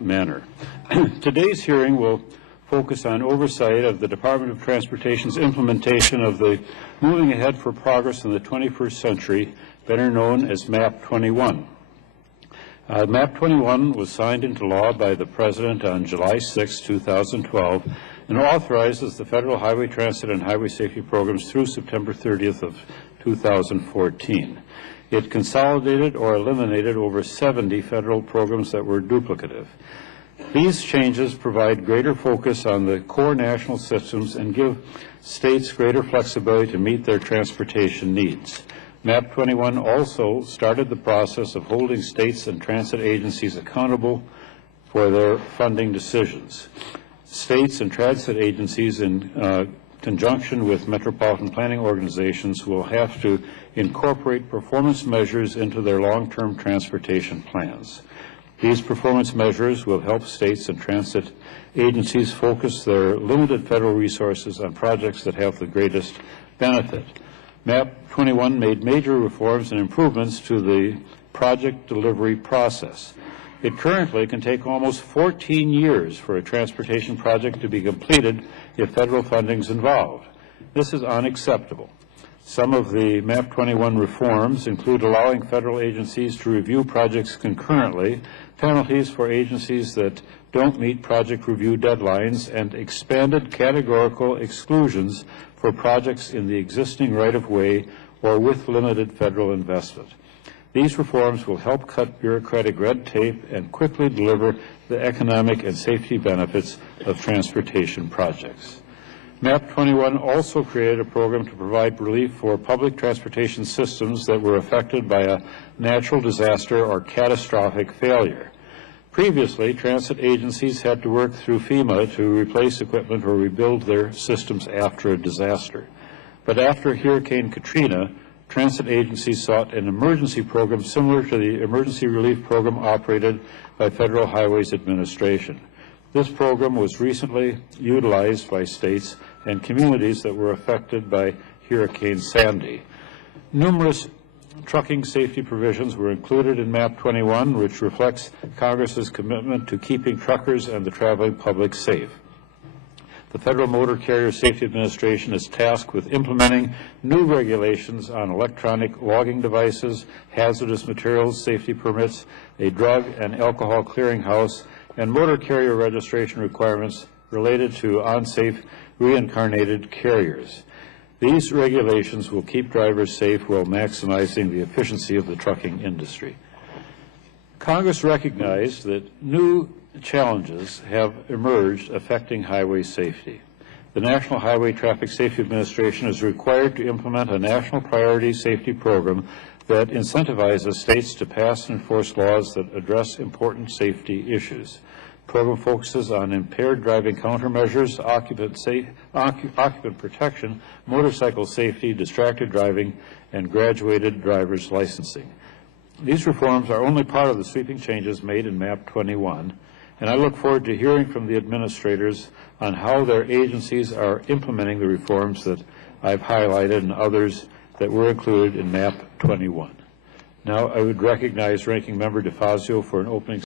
manner. Today's hearing will focus on oversight of the Department of Transportation's implementation of the Moving Ahead for Progress in the 21st Century, better known as MAP 21. MAP 21 was signed into law by the President on July 6, 2012, and authorizes the federal highway transit and highway safety programs through September 30th of 2014. It consolidated or eliminated over 70 federal programs that were duplicative. These changes provide greater focus on the core national systems and give states greater flexibility to meet their transportation needs. MAP 21 also started the process of holding states and transit agencies accountable for their funding decisions. States and transit agencies, in conjunction with metropolitan planning organizations, will have to incorporate performance measures into their long-term transportation plans. These performance measures will help states and transit agencies focus their limited federal resources on projects that have the greatest benefit. MAP 21 made major reforms and improvements to the project delivery process. It currently can take almost 14 years for a transportation project to be completed if federal funding is involved. This is unacceptable. Some of the MAP 21 reforms include allowing federal agencies to review projects concurrently, penalties for agencies that don't meet project review deadlines, and expanded categorical exclusions for projects in the existing right-of-way or with limited federal investment. These reforms will help cut bureaucratic red tape and quickly deliver the economic and safety benefits of transportation projects. MAP 21 also created a program to provide relief for public transportation systems that were affected by a natural disaster or catastrophic failure. Previously, transit agencies had to work through FEMA to replace equipment or rebuild their systems after a disaster. But after Hurricane Katrina, transit agencies sought an emergency program similar to the emergency relief program operated by Federal Highways Administration. This program was recently utilized by states and communities that were affected by Hurricane Sandy. Numerous trucking safety provisions were included in MAP 21, which reflects Congress's commitment to keeping truckers and the traveling public safe. The Federal Motor Carrier Safety Administration is tasked with implementing new regulations on electronic logging devices, hazardous materials safety permits, a drug and alcohol clearinghouse, and motor carrier registration requirements related to unsafe reincarnated carriers. These regulations will keep drivers safe while maximizing the efficiency of the trucking industry. Congress recognized that new challenges have emerged affecting highway safety. The National Highway Traffic Safety Administration is required to implement a national priority safety program that incentivizes states to pass and enforce laws that address important safety issues. The program focuses on impaired driving countermeasures, occupant protection, motorcycle safety, distracted driving, and graduated driver's licensing. These reforms are only part of the sweeping changes made in MAP 21, and I look forward to hearing from the administrators on how their agencies are implementing the reforms that I've highlighted and others that were included in MAP 21. Now I would recognize Ranking Member DeFazio for an opening